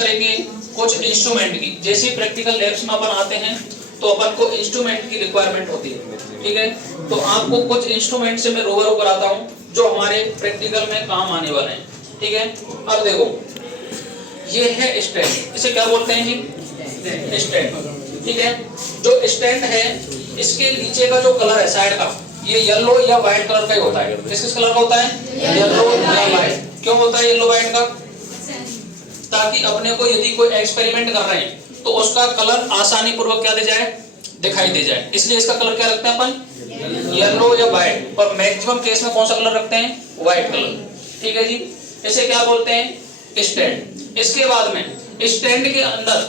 करेंगे कुछ इंस्ट्रूमेंट की। जैसे प्रैक्टिकल लैब्स में अपन आते हैं तो अपन को इंस्ट्रूमेंट की रिक्वायरमेंट होती है, ठीक है। तो आपको कुछ इंस्ट्रूमेंट से मैं रूबरू कराता हूं जो हमारे प्रैक्टिकल में काम आने वाले हैं, ठीक है। अब देखो ये है स्टैंड, इसे क्या बोलते हैं जी? स्टैंड, ठीक है। जो स्टैंड है इसके नीचे का जो कलर है साइड का, ये येलो या व्हाइट कलर का ही होता है। किस कलर का होता है? येलो या व्हाइट। क्यों होता है येलो व्हाइट का? ताकि अपने को यदि कोई एक्सपेरिमेंट कर रहे हैं तो उसका कलर आसानी पूर्वक क्या दे जाए? दिखाई दे जाए। इसलिए इसका कलर क्या रखते हैं अपन? येलो या व्हाइट। और मैक्सिमम केस में कौन सा कलर रखते हैं? व्हाइट कलर, ठीक है जी। इसे क्या बोलते हैं? स्टैंड। इसके बाद में स्टैंड के अंदर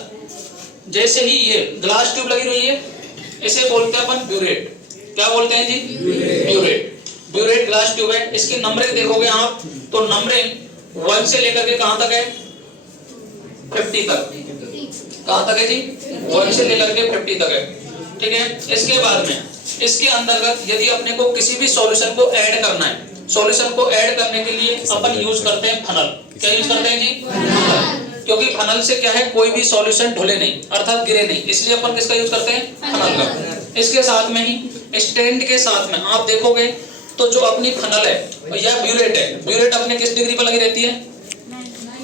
जैसे ही ये ग्लास ट्यूब लगी हुई है इसे बोलते हैं अपन ब्यूरेट। क्या बोलते हैं जी? ब्यूरेट। ब्यूरेट ग्लास ट्यूब है। इसकी नंबरिंग देखोगे आप तो नंबरिंग 1 से लेकर के कहां तक है? 50 तक। कहां तक है जी? 1 से लेकर के 50 तक है, ठीक है। इसके बाद में इसके अंतर्गत यदि अपने को किसी भी सॉल्यूशन को ऐड करना है, सॉल्यूशन को ऐड करने के लिए अपन यूज करते हैं फनल। क्या यूज करते हैं जी? फनल। क्योंकि फनल से क्या है, कोई भी सॉल्यूशन ढुले नहीं अर्थात गिरे नहीं, इसलिए अपन किसका यूज करते हैं? फनल का। इसके साथ में ही स्टैंड के साथ में आप देखोगे तो जो अपनी फनल है या ब्यूरेट है, ब्यूरेट अपने किस डिग्री पर लगी रहती है?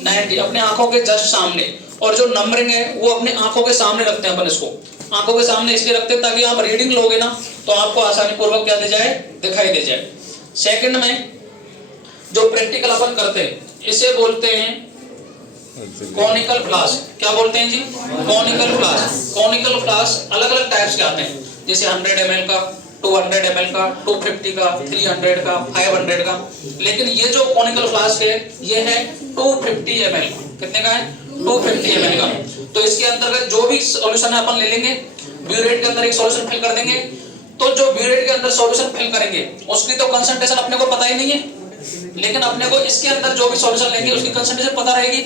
90, अपने आंखों के जस्ट सामने। और जो नंबरिंग है वो अपने आंखों के सामने रखते हैं अपन इसको। आंखों के सामने इसलिए रखते हैं ताकि आप रीडिंग लोगे ना तो आपको आसानी पूर्वक क्या दे जाए? दिखाई दे जाए। सेकंड में जो प्रैक्टिकल अपन करते हैं इसे बोलते हैं कॉनिकल फ्लास्क। क्या बोलते हैं जी? Conical flask. कॉनिकल फ्लास्क अलग अलग टाइप्स के आते हैं, जैसे 100 ml का, 200 ml का, 250 का, 300 का, 500 का। लेकिन ये जो कॉनिकल फ्लास्क है ये है 250 ml का। कितने का है? 250 ml का। तो इसके अंतर्गत जो भी सॉल्यूशन है अपन ले लेंगे, ब्यूरेट के अंदर एक सॉल्यूशन फिल कर देंगे। तो जो ब्यूरेट के अंदर सॉल्यूशन फिल करेंगे उसकी तो कंसंट्रेशन अपने को पता ही नहीं है, लेकिन अपने को इसके अंदर जो भी सॉल्यूशन लेंगे उसकी कंसंट्रेशन पता रहेगी।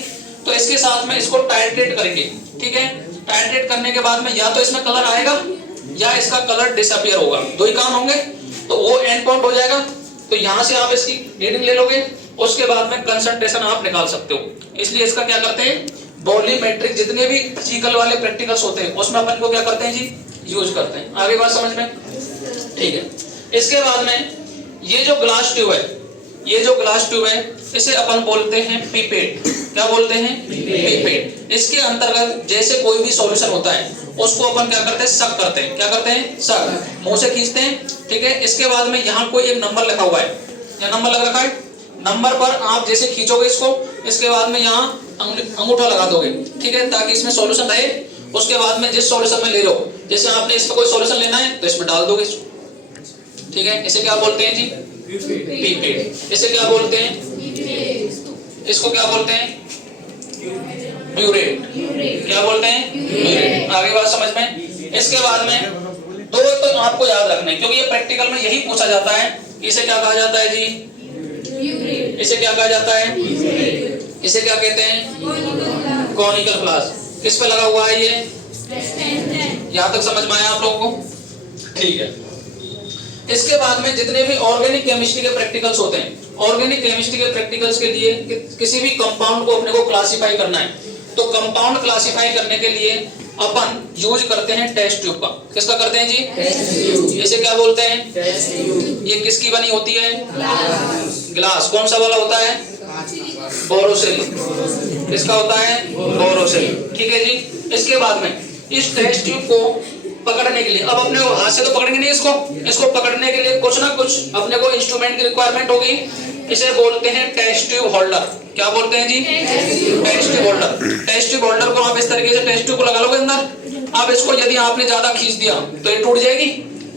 तो इसके साथ में इसको टाइट्रेट करेंगे, ठीक है। टाइट्रेट करने के बाद में या तो इसमें कलर आएगा या इसका कलर डिसअपीयर होगा, दो ही काम होंगे। तो वो एंड पॉइंट हो जाएगा। तो यहां से आप इसकी रीडिंग ले लोगे, उसके बाद में कंसंट्रेशन आप निकाल सकते हो। इसलिए इसका क्या करते हैं? वॉल्यूमेट्रिक जितने भी फिजिकल वाले प्रैक्टिकल्स होते हैं उसमें अपन को क्या करते हैं जी? यूज करते हैं। आगे बात समझ में? ठीक है। इसके बाद में ये जो ग्लास ट्यूब है, ये जो ग्लास ट्यूब है इसे अपन बोलते हैं पिपेट। क्या बोलते हैं? पिपेट। इसके अंतर्गत जैसे कोई भी सॉल्यूशन होता है उसको अपन क्या करते हैं? सक करते हैं। क्या करते हैं? सक। मुंह से खींचते हैं, ठीक है। इसके बाद में यहाँ कोई एक नंबर लिखा हुआ है, क्या नंबर लग रखा है? नंबर पर आप जैसे खींचोगे इसको, इसके बाद में यहाँ अंगूठा लगा दोगे, ठीक है, ताकि इसमें सॉल्यूशन रहे। उसके बाद में जिस सॉल्यूशन में ले लो, जैसे आपने इसमें कोई सॉल्यूशन लेना है तो इसमें डाल दोगे, ठीक है। इसे क्या बोलते हैं जी? पिपेट। इसे क्या बोलते हैं? इसको क्या बोलते हैं? ब्यूरेट। क्या बोलते हैं? ब्यूरेट। आगे बात समझ में? इसके बाद में दो तो आपको याद रखना है क्योंकि ये प्रैक्टिकल में यही पूछा जाता है। इसे क्या कहा जाता है जी? इसे क्या कहा जाता है? इसे क्या कहते हैं? Conical flask. किस पे लगा हुआ है ये? यहाँ तक समझ में आया आप लोगों को? ठीक है। इसके बाद में जितने भी ऑर्गेनिक केमिस्ट्री के प्रैक्टिकल्स होते हैं, ऑर्गेनिक केमिस्ट्री के प्रैक्टिकल्स के लिए किसी भी कंपाउंड को अपने को क्लासिफाई करना है तो कंपाउंड क्लासिफाई करने के लिए अपन यूज करते हैं टेस्ट ट्यूब का। किसका करते हैं जी? Test tube. इसे क्या बोलते हैं? Test tube. ये किसकी बनी होती है? ग्लास। कौन सा वाला होता है? बोरोसिल। किसका होता है? बोरोसिल, ठीक है जी। इसके बाद में इस टेस्ट ट्यूब को पकड़ने के लिए, अब अपने हाथ से तो पकड़ेंगे नहीं इसको पकड़ने के लिए कुछ ना कुछ अपने को इंस्ट्रूमेंट की रिक्वायरमेंट होगी। इसे बोलते हैं टेस्ट ट्यूब होल्डर। क्या बोलते हैं जी? Test tube holder. Test tube holder को आप इस तरीके से टेस्ट ट्यूब को लगा लोगे अंदर। अब इसको यदि आपने ज्यादा खींच दिया तो ये टूट जाएगी।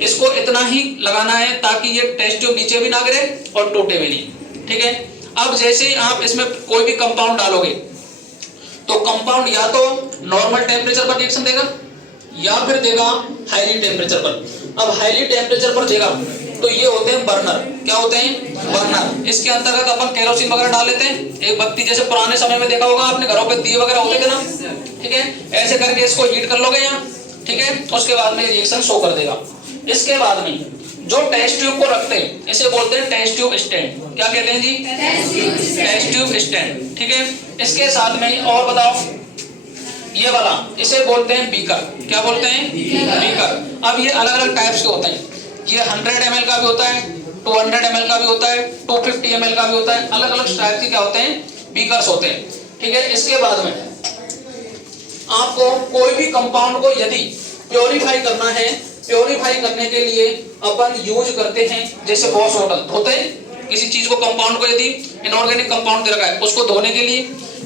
इसको इतना ही लगाना है ताकि ये टेस्ट ट्यूब नीचे भी ना गिरे और टूटे भी नहीं, ठीक है। अब जैसे ही आप इसमें कोई भी कंपाउंड डालोगे तो कंपाउंड या तो नॉर्मल टेम्परेचर पर रिएक्शन देगा या फिर देगा हाईली टेम्परेचर पर। अब हाईली टेम्परेचर पर देगा तो ये होते हैं बर्नर। क्या होते हैं? बर्नर। इसके अंतर्गत अपन केरोसिन वगैरह डाल लेते हैं, एक बत्ती, जैसे पुराने समय में देखा होगा आपने घरों पे दिए वगैरह होते थे ना, ठीक है। ऐसे करके इसको हीट कर लोगे यहाँ, ठीक है। उसके बाद में रिएक्शन शो कर देगा। इसके बाद में जो टेस्ट ट्यूब को रखते हैं इसे बोलते हैं टेस्ट ट्यूब स्टैंड। क्या कहते हैं जी? टेस्ट ट्यूब स्टैंड, ठीक है। इसके साथ में और बताओ ये वाला इसे बोलते हैं बीकर। क्या बोलते हैं? बीकर। अब ये अलग अलग टाइप्स के होते हैं। ये 100 ml का भी होता है, 200 ml का भी होता है, 250 ml का भी होता है। अलग अलग टाइप के क्या होते हैं? बीकर्स होते हैं। ठीक है। इसके बाद में आपको कोई भी कंपाउंड को यदि प्योरीफाई करना है, प्योरीफाई करने के लिए अपन यूज करते हैं जैसे वॉश बॉटल धोते हैं किसी चीज को, कंपाउंड को यदि इनऑर्गेनिक कंपाउंड दे रखा है उसको धोने के लिए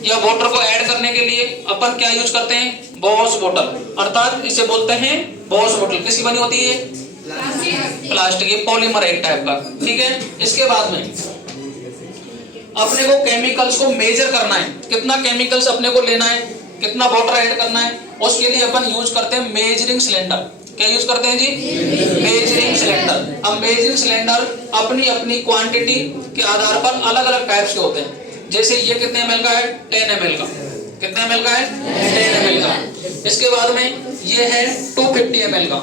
या वाटर को ऐड करने के लिए अपन क्या यूज करते हैं? वॉश बॉटल, अर्थात इसे बोलते हैं वॉश बॉटल। किसकी बनी होती है? प्लास्टिक, ये पॉलीमर एक टाइप का। ठीक है। इसके बाद में अपने को केमिकल्स को मेजर करना है, कितना केमिकल्स अपने को लेना है, कितना वाटर ऐड करना है, उसके लिए अपन यूज करते हैं मेजरिंग सिलेंडर। क्या यूज करते हैं जी? Measuring cylinder. अब मेजरिंग सिलेंडर अपनी अपनी क्वांटिटी के आधार पर अलग अलग टाइप्स के होते हैं। जैसे ये कितने ml का है? 10 ml का। कितने ml का है? 10 ml का। इसके बाद में ये है 250 ml का।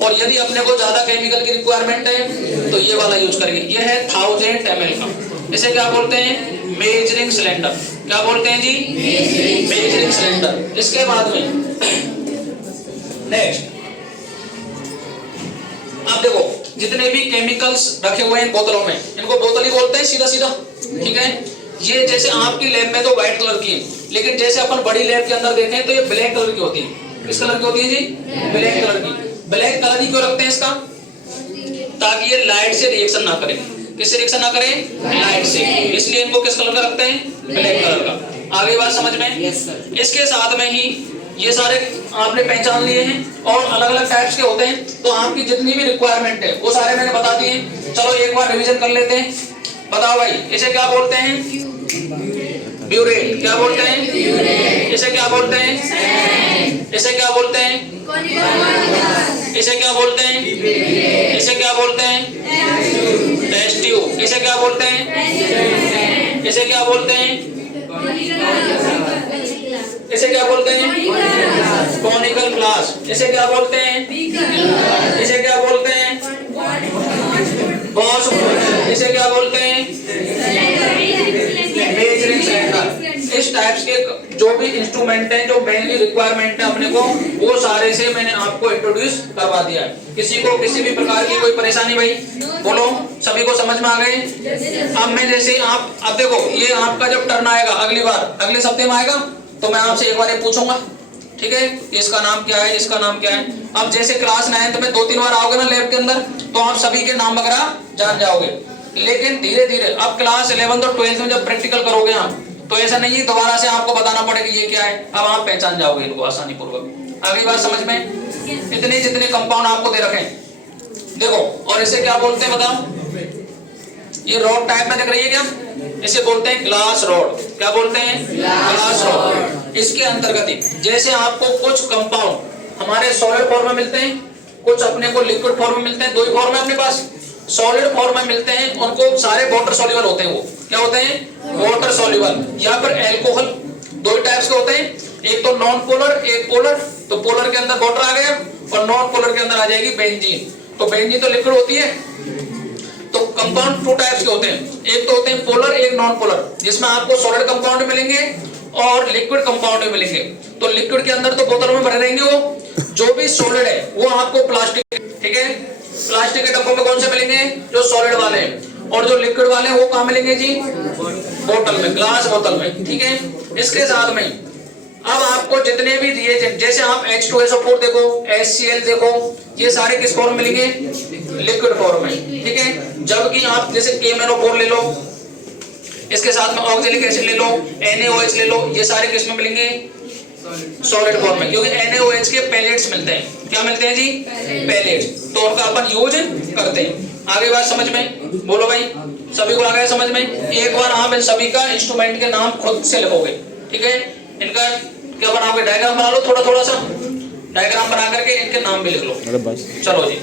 और यदि अपने को ज्यादा केमिकल की रिक्वायरमेंट है तो ये वाला यूज करेंगे। ये है 1000 ml का। इसे क्या बोलते हैं? Measuring cylinder. क्या बोलते हैं जी? Measuring cylinder. इसके बाद में नेक्स्ट आप देखो जितने भी केमिकल्स रखे हुए हैं बोतलों में, इनको बोतल ही बोलते हैं सीधा सीधा। ठीक है। ये जैसे आपकी लैब में तो व्हाइट कलर की है, लेकिन जैसे अपन बड़ी लैब के अंदर देखें तो ये ब्लैक कलर की होती है। किस कलर की होती है जी? ब्लैक कलर की। ब्लैक कलर ही क्यों रखते हैं इसका? ताकि ये लाइट से रिएक्शन ना करे। किससे रिएक्शन ना करे? लाइट से। इसलिए इनको किस कलर का रखते हैं? ब्लैक कलर का। आगे बात समझ में? इसके साथ में ही ये सारे आपने पहचान लिए हैं और अलग अलग टाइप्स के होते हैं। तो आपकी जितनी भी रिक्वायरमेंट है वो सारे मैंने बता दिए। चलो एक बार रिवीजन कर लेते हैं। बताओ भाई, इसे क्या बोलते हैं? ब्यूरेट। क्या बोलते हैं? इसे क्या बोलते हैं? इसे क्या बोलते हैं? इसे क्या बोलते हैं? इसे क्या बोलते हैं? Test tube. इसे क्या बोलते हैं? इसे क्या बोलते हैं? इसे क्या बोलते हैं? Conical glass. इसे क्या बोलते हैं? इसे क्या बोलते हैं? बॉस। इसे क्या बोलते हैं? Measuring cylinder. इस टाइप्स के जो भी इंस्ट्रूमेंट हैं जो मेनली रिक्वायरमेंट है अपने को, वो सारे से मैंने आपको इंट्रोड्यूस करवा दिया है। किसी को किसी भी प्रकार की कोई परेशानी भाई बोलो? सभी को समझ में आ गए? अब मैं जैसे आप अब देखो ये आपका जब टर्न आएगा अगली बार, अगले सप्ताह में आएगा तो मैं आपसे एक बार ये पूछूंगा। ठीक है। इसका नाम क्या है, इसका नाम क्या है। अब जैसे क्लास 9 में 2-3 बार आओगे ना लैब के अंदर तो आप सभी के नाम वगैरह जान जाओगे। लेकिन धीरे धीरे अब क्लास 11 और 12 में जब प्रैक्टिकल करोगे आप तो ऐसा नहीं है दोबारा से आपको बताना पड़ेगा ये क्या है। अब आप पहचान जाओगे इनको आसानी पूर्वक। अगली बार समझ में? इतने जितने कंपाउंड आपको दे रखे देखो। और इसे क्या बोलते हैं बताओ? ये रॉड टाइप में दिख रही है क्या? इसे बोलते हैं ग्लास रॉड। क्या बोलते हैं? Glass rod. इसके अंतर्गत जैसे आपको कुछ कंपाउंड हमारे सॉलिड फॉर्म में मिलते हैं, कुछ अपने को लिक्विड फॉर्म में मिलते हैं। दो ही फॉर्म है अपने पास। सॉलिड फॉर्म में मिलते हैं उनको सारे वाटर सॉल्युबल होते हैं। वो क्या होते हैं? वाटर सॉल्युबल या फिर एल्कोहल। दो ही टाइप्स के होते हैं, एक तो नॉन पोलर, एक पोलर। तो पोलर के अंदर वाटर आ गया और नॉन पोलर के अंदर आ जाएगी बेंजीन। तो बेंजीन तो लिक्विड होती है। तो कंपाउंड 2 टाइप्स के होते हैं, एक तो होते हैं पोलर, एक नॉन पोलर, जिसमें आपको सॉलिड कंपाउंड मिलेंगे और लिक्विड कंपाउंड भी मिलेंगे। तो लिक्विड के अंदर तो बोतलों में भरे रहेंगे वो, जो भी सॉलिड है वो आपको प्लास्टिक। ठीक है। प्लास्टिक के डब्बों में कौन से मिलेंगे? जो सॉलिड वाले हैं। और जो लिक्विड वाले हैं वो कहाँ मिलेंगे जी? बोतल में, ग्लास बोतल में। ठीक है। इसके साथ में अब आपको जितने भी रिएजेंट जैसे आप H2SO4 देखो, HCl देखो, ये सारे किस फॉर्म में मिलेंगे? लिक्विड फॉर्म में। ठीक है। जबकि आप जैसे KMnO4 ले लो, इसके साथ में ऑक्जेलिक एसिड ले लो, NaOH ले लो, ये सारे किस में मिलेंगे? सॉलिड फॉर्म में। क्योंकि NaOH के पैलेट्स मिलते हैं। क्या मिलते हैं जी? पैलेट्स। तो उनका अपन यूज करते हैं। आगे बात समझ में? बोलो भाई, सभी को आ गया समझ में? एक बार आप इन सभी का इंस्ट्रूमेंट के नाम खुद से लिखोगे। ठीक है। इनका क्या बनाओगे? डायग्राम बना लो, थोड़ा थोड़ा सा डायग्राम बना करके इनके नाम भी लिख लो। चलो जी।